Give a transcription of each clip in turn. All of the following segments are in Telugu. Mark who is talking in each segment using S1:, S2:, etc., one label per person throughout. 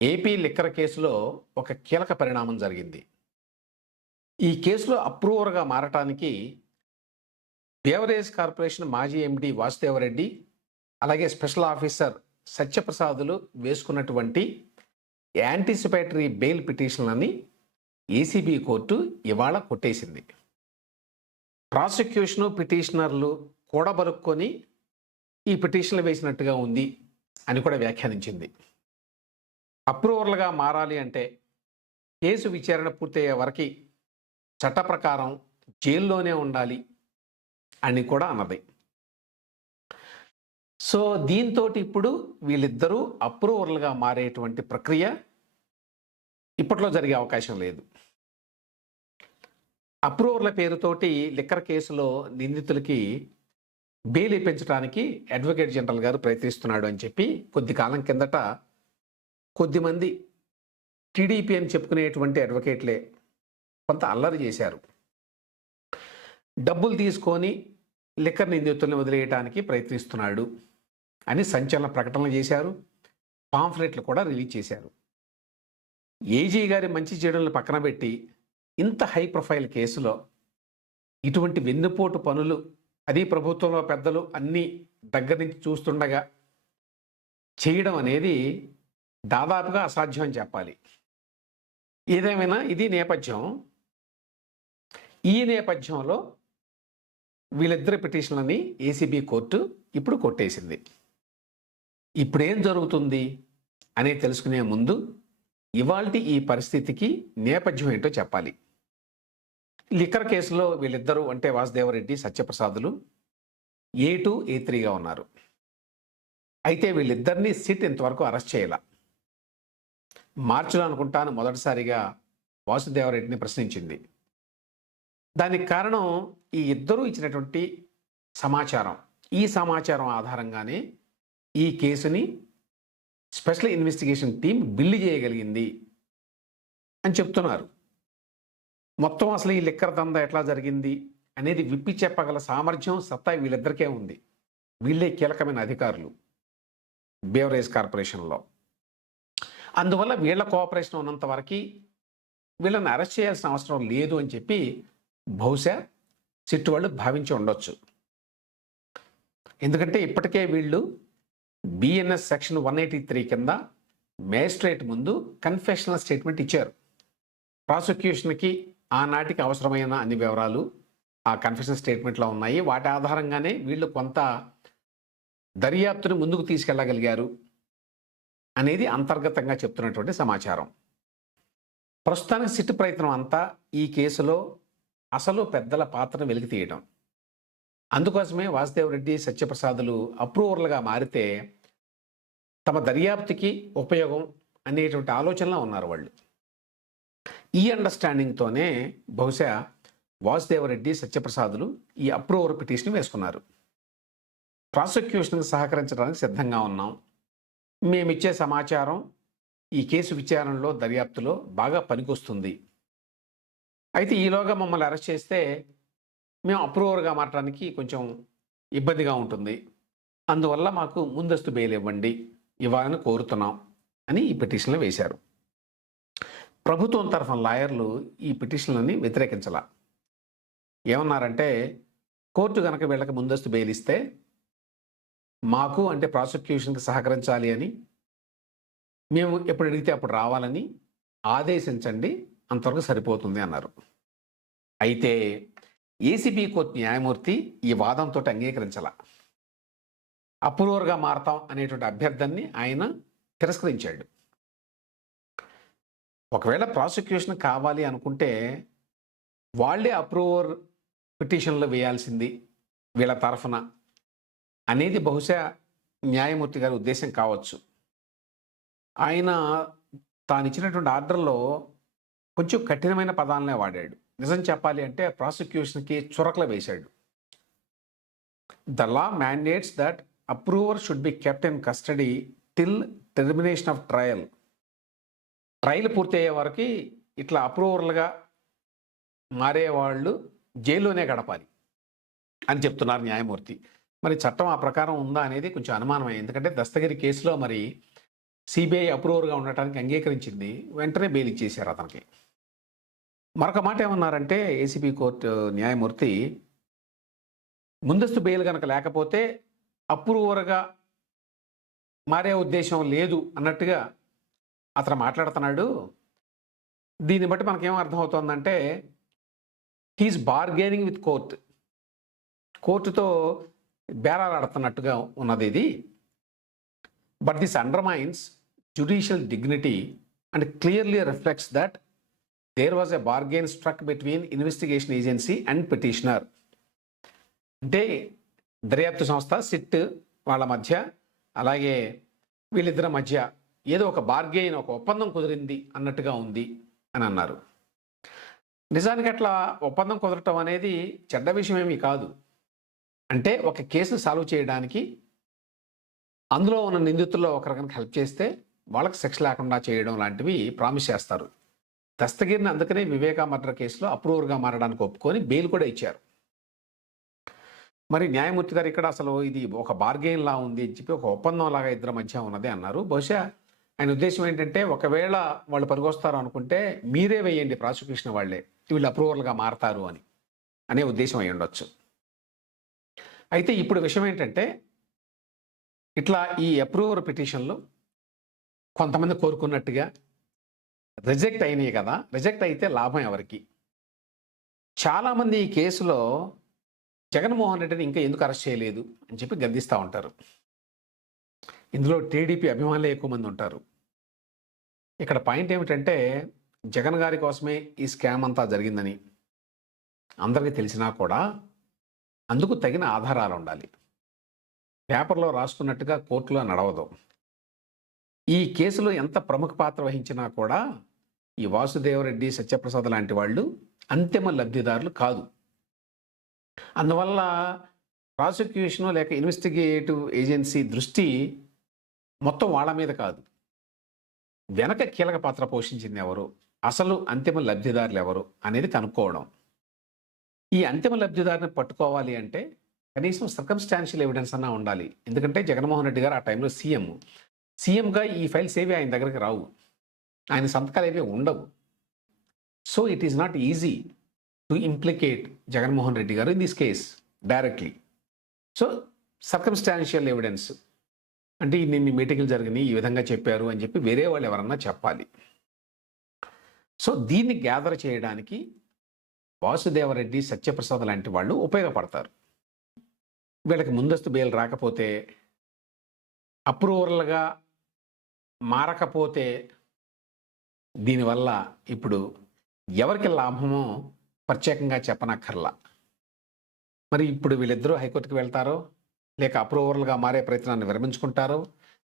S1: ఏపీ లిక్కర్ కేసులో ఒక కీలక పరిణామం జరిగింది. ఈ కేసులో అప్రూవర్గా మారటానికి బేవరేజ్ కార్పొరేషన్ మాజీ ఎండి వాసుదేవరెడ్డి అలాగే స్పెషల్ ఆఫీసర్ సత్యప్రసాదులు వేసుకున్నటువంటి యాంటిసిపేటరీ బెయిల్ పిటిషన్లని ఏసీబీ కోర్టు ఇవాళ కొట్టేసింది. ప్రాసిక్యూషను పిటిషనర్లు కూడబరుక్కొని ఈ పిటిషన్లు వేసినట్టుగా ఉంది అని కూడా వ్యాఖ్యానించింది. అప్రూవర్లుగా మారాలి అంటే కేసు విచారణ పూర్తయ్యే వరకు చట్ట ప్రకారం జైల్లోనే ఉండాలి అని కూడా అన్నది. సో దీంతో ఇప్పుడు వీళ్ళిద్దరూ అప్రూవర్లుగా మారేటువంటి ప్రక్రియ ఇప్పట్లో జరిగే అవకాశం లేదు. అప్రూవర్ల పేరుతోటి లిక్కర్ కేసులో నిందితులకి బెయిల్ ఇప్పించడానికి అడ్వకేట్ జనరల్ గారు ప్రయత్నిస్తున్నాడు అని చెప్పి కొద్ది కాలం కిందట కొద్దిమంది టీడీపీ అని చెప్పుకునేటువంటి అడ్వకేట్లే కొంత అల్లరి చేశారు. డబ్బులు తీసుకొని లిక్కర్ నిందితుల్ని వదిలేయడానికి ప్రయత్నిస్తున్నాడు అని సంచలన ప్రకటనలు చేశారు. పాంఫ్లెట్లు కూడా రిలీజ్ చేశారు. ఏజీ గారి మంచి చెడులను పక్కన పెట్టి ఇంత హై ప్రొఫైల్ కేసులో ఇటువంటి వెన్నుపోటు పనులు అది ప్రభుత్వంలో పెద్దలు అన్నీ దగ్గర నుంచి చూస్తుండగా చేయడం అనేది దాదాపుగా అసాధ్యం అని చెప్పాలి. ఏదేమైనా ఇది నేపథ్యం. ఈ నేపథ్యంలో వీళ్ళిద్దరి పిటిషన్లని ఏసీబీ కోర్టు ఇప్పుడు కొట్టేసింది. ఇప్పుడేం జరుగుతుంది అనేది తెలుసుకునే ముందు ఇవాల్టి ఈ పరిస్థితికి నేపథ్యం ఏంటో చెప్పాలి. లిక్కర్ కేసులో వీళ్ళిద్దరూ అంటే వాసుదేవరెడ్డి సత్యప్రసాదులు ఏ టూ ఏ త్రీగా ఉన్నారు. అయితే వీళ్ళిద్దరినీ సిట్ ఇంతవరకు అరెస్ట్ చేయాల. మార్చాలనుకుంటాను మొదటిసారిగా వాసుదేవరెడ్డిని ప్రశ్నించింది. దానికి కారణం ఈ ఇద్దరూ ఇచ్చినటువంటి సమాచారం. ఈ సమాచారం ఆధారంగానే ఈ కేసుని స్పెషల్ ఇన్వెస్టిగేషన్ టీం బిల్లు చేయగలిగింది అని చెప్తున్నారు. మొత్తం అసలు ఈ లిక్కర్ దంద ఎట్లా జరిగింది అనేది విప్పి చెప్పగల సామర్థ్యం సత్తా వీళ్ళిద్దరికే ఉంది. వీళ్ళే కీలకమైన అధికారులు. బేవరేజ్ కార్పొరేషన్లో. అందువల్ల వీళ్ళ కోఆపరేషన్ ఉన్నంత వరకు వీళ్ళని అరెస్ట్ చేయాల్సిన అవసరం లేదు అని చెప్పి బహుశా సిట్టు వాళ్ళు భావించి ఉండొచ్చు. ఎందుకంటే ఇప్పటికే వీళ్ళు BNS section one eighty three కింద మేజిస్ట్రేట్ ముందు కన్ఫెషనల్ స్టేట్మెంట్ ఇచ్చారు. ప్రాసిక్యూషన్కి ఆనాటికి అవసరమైన అన్ని వివరాలు ఆ కన్ఫెషన్ స్టేట్మెంట్లో ఉన్నాయి. వాటి ఆధారంగానే వీళ్ళు కొంత దర్యాప్తుని ముందుకు తీసుకెళ్ళగలిగారు. అనేది అంతర్గతంగా చెప్తున్నటువంటి సమాచారం. ప్రస్తుతానికి సిట్ ప్రయత్నం అంతా ఈ కేసులో అసలు పెద్దల పాత్రను వెలికి తీయడం అందుకోసమే వాసుదేవరెడ్డి సత్యప్రసాదులు అప్రూవర్లుగా మారితే తమ దర్యాప్తుకి ఉపయోగం అనేటువంటి ఆలోచనలో ఉన్నారు వాళ్ళు. ఈ అండర్స్టాండింగ్తోనే బహుశా వాసుదేవరెడ్డి సత్యప్రసాదులు ఈ అప్రూవర్ పిటిషన్ వేసుకున్నారు. ప్రాసిక్యూషన్కి సహకరించడానికి సిద్ధంగా ఉన్నాం. మేమిచ్చే సమాచారం ఈ కేసు విచారణలో దర్యాప్తులో బాగా పనికొస్తుంది. అయితే ఈలోగా మమ్మల్ని అరెస్ట్ చేస్తే మేము అప్రూవర్గా మారడానికి కొంచెం ఇబ్బందిగా ఉంటుంది. అందువల్ల మాకు ముందస్తు బెయిల్ ఇవ్వండి ఇవ్వాలని కోరుతున్నాం అని ఈ పిటిషన్లు వేశారు. ప్రభుత్వం తరఫున లాయర్లు ఈ పిటిషన్లని వ్యతిరేకించాల. ఏమన్నారంటే కోర్టు కనుక వీళ్ళకి ముందస్తు బెయిల్ ఇస్తే మాకు అంటే ప్రాసిక్యూషన్కి సహకరించాలి అని మేము ఎప్పుడు అడిగితే అప్పుడు రావాలని ఆదేశించండి అంతవరకు సరిపోతుంది అన్నారు. అయితే ఏసీబీ కోర్టు న్యాయమూర్తి ఈ వాదంతో అంగీకరించాల. అప్రూవర్గా మారతాం అనేటువంటి అభ్యర్థాన్ని ఆయన తిరస్కరించాడు. ఒకవేళ ప్రాసిక్యూషన్ కావాలి అనుకుంటే వాళ్ళే అప్రూవర్ పిటిషన్లు వేయాల్సింది వీళ్ళ తరఫున. అనేది బహుశా న్యాయమూర్తి గారి ఉద్దేశం కావచ్చు. ఆయన తాను ఇచ్చినటువంటి ఆర్డర్లో కొంచెం కఠినమైన పదాలనే వాడాడు. నిజం చెప్పాలి అంటే ప్రాసిక్యూషన్కి చురకలు వేశాడు. The law mandates that approver should be kept in custody till termination of trial. Trial పూర్తి అయ్యే వరకు ఇట్లా అప్రూవర్లుగా మారేవాళ్ళు జైల్లోనే గడపాలి అని చెప్తున్నారు న్యాయమూర్తి. మరి చట్టం ఆ ప్రకారం ఉందా అనేది కొంచెం అనుమానమే ఎందుకంటే దస్తగిరి కేసులో మరి సిబిఐ అప్రూవర్గా ఉండటానికి అంగీకరించింది. వెంటనే బెయిల్ ఇచ్చేశారు అతనికి. మరొక మాట ఏమన్నారంటే ఏసీబీ కోర్టు న్యాయమూర్తి ముందస్తు బెయిల్ కనుక లేకపోతే అప్రూవర్గా మారే ఉద్దేశం లేదు అన్నట్టుగా అతను మాట్లాడుతున్నాడు. దీన్ని బట్టి మనకేం అర్థమవుతోందంటే he is bargaining with court. కోర్టుతో బేరాలాడుతున్నట్టుగా ఉన్నది ఇది. But this undermines judicial dignity and clearly reflects that there was a bargain struck between investigation agency and petitioner అంటే దర్యాప్తు సంస్థ సిట్ వాళ్ళ మధ్య అలాగే వీళ్ళిద్దరి మధ్య ఏదో ఒక బార్గెయిన్ ఒక ఒప్పందం కుదిరింది అన్నట్టుగా ఉంది అని అన్నారు. నిజానికి అట్లా ఒప్పందం కుదరటం అనేది చెడ్డ విషయం ఏమీ కాదు. అంటే ఒక కేసును సాల్వ్ చేయడానికి అందులో ఉన్న నిందితుల్లో ఒకరు కనుక హెల్ప్ చేస్తే వాళ్ళకి శిక్ష లేకుండా చేయడం లాంటివి ప్రామిస్ చేస్తారు. దస్తగిరిని అందుకనే వివేకా మర్డర్ కేసులో అప్రూవర్గా మారడానికి ఒప్పుకొని బెయిల్ కూడా ఇచ్చారు. మరి న్యాయమూర్తి గారు ఇక్కడ అసలు ఇది ఒక బార్గెయిన్ లా ఉంది అని చెప్పి ఒక ఒప్పందం లాగా ఇద్దరు మధ్య ఉన్నది అన్నారు. బహుశా ఆయన ఉద్దేశం ఏంటంటే ఒకవేళ వాళ్ళు పనికొస్తారు అనుకుంటే మీరే వేయండి ప్రాసిక్యూషన్ వాళ్ళే. వీళ్ళు అప్రూవల్గా మారతారు అని అనే ఉద్దేశం అయి ఉండొచ్చు అయితే ఇప్పుడు విషయం ఏంటంటే ఇట్లా ఈ అప్రూవర్ పిటిషన్లు కొంతమంది కోరుకున్నట్టుగా రిజెక్ట్ అయినాయి కదా రిజెక్ట్ అయితే లాభం ఎవరికి? చాలామంది ఈ కేసులో జగన్మోహన్ రెడ్డిని ఇంకా ఎందుకు అరెస్ట్ చేయలేదు అని చెప్పి గద్దిస్తూ ఉంటారు. ఇందులో టీడీపీ అభిమానులే ఎక్కువ మంది ఉంటారు. ఇక్కడ పాయింట్ ఏమిటంటే జగన్ గారి కోసమే ఈ స్కామ్ అంతా జరిగిందని అందరికీ తెలిసినా కూడా అందుకు తగిన ఆధారాలు ఉండాలి పేపర్లో రాస్తున్నట్టుగా కోర్టులో నడవదు. ఈ కేసులో ఎంత ప్రముఖ పాత్ర వహించినా కూడా ఈ వాసుదేవరెడ్డి సత్యప్రసాద్ లాంటి వాళ్ళు అంతిమ లబ్ధిదారులు కాదు. అందువల్ల ప్రాసిక్యూషన్ లేక ఇన్వెస్టిగేటివ్ ఏజెన్సీ దృష్టి మొత్తం వాళ్ళ మీద కాదు. వెనక కీలక పాత్ర పోషించింది ఎవరు? అసలు అంతిమ లబ్ధిదారులు ఎవరు అనేది కనుక్కోవడం ఈ అంతిమ లబ్ధిదారిని పట్టుకోవాలి అంటే కనీసం సర్కమ్స్టాన్షియల్ ఎవిడెన్స్ అన్నా ఉండాలి. ఎందుకంటే జగన్మోహన్ రెడ్డి గారు ఆ టైంలో సీఎం. సీఎంగా ఈ ఫైల్స్ ఏవి ఆయన దగ్గరికి రావు. ఆయన సంతకాలు ఏవి ఉండవు. So it is not easy to implicate Jaganmohan Reddy గారు in this case directly so circumstantial evidence అంటే ఇన్ని మీటింగ్లు జరిగినాయి ఈ విధంగా చెప్పారు అని చెప్పి వేరే వాళ్ళు ఎవరన్నా చెప్పాలి. సో దీన్ని గ్యాదర్ చేయడానికి వాసుదేవరెడ్డి సత్యప్రసాద్ లాంటి వాళ్ళు ఉపయోగపడతారు. వీళ్ళకి ముందస్తు బెయిల్ రాకపోతే అప్రూవల్గా మారకపోతే దీనివల్ల ఇప్పుడు ఎవరికి లాభమో ప్రత్యేకంగా చెప్పనక్కర్లా. మరి ఇప్పుడు వీళ్ళిద్దరూ హైకోర్టుకి వెళ్తారో లేక అప్రూవర్లుగా మారే ప్రయత్నాన్ని విరమించుకుంటారో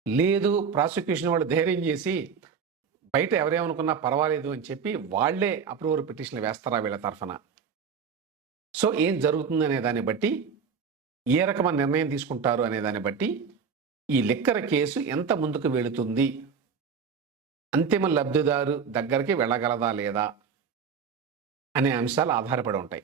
S1: లేదు ప్రాసిక్యూషన్ వాళ్ళు ధైర్యం చేసి బయట ఎవరేమనుకున్నా పర్వాలేదు అని చెప్పి వాళ్ళే అప్రూవల్ పిటిషన్లు వేస్తారా వీళ్ళ తరఫున? సో ఏం జరుగుతుంది అనే దాన్ని బట్టి ఏ రకమైన నిర్ణయం తీసుకుంటారు అనే దాన్ని బట్టి ఈ లిక్కర కేసు ఎంత ముందుకు వెళుతుంది? అంతిమ లబ్ధిదారు దగ్గరికి వెళ్ళగలదా లేదా? అనే అంశాలు ఆధారపడి ఉంటాయి.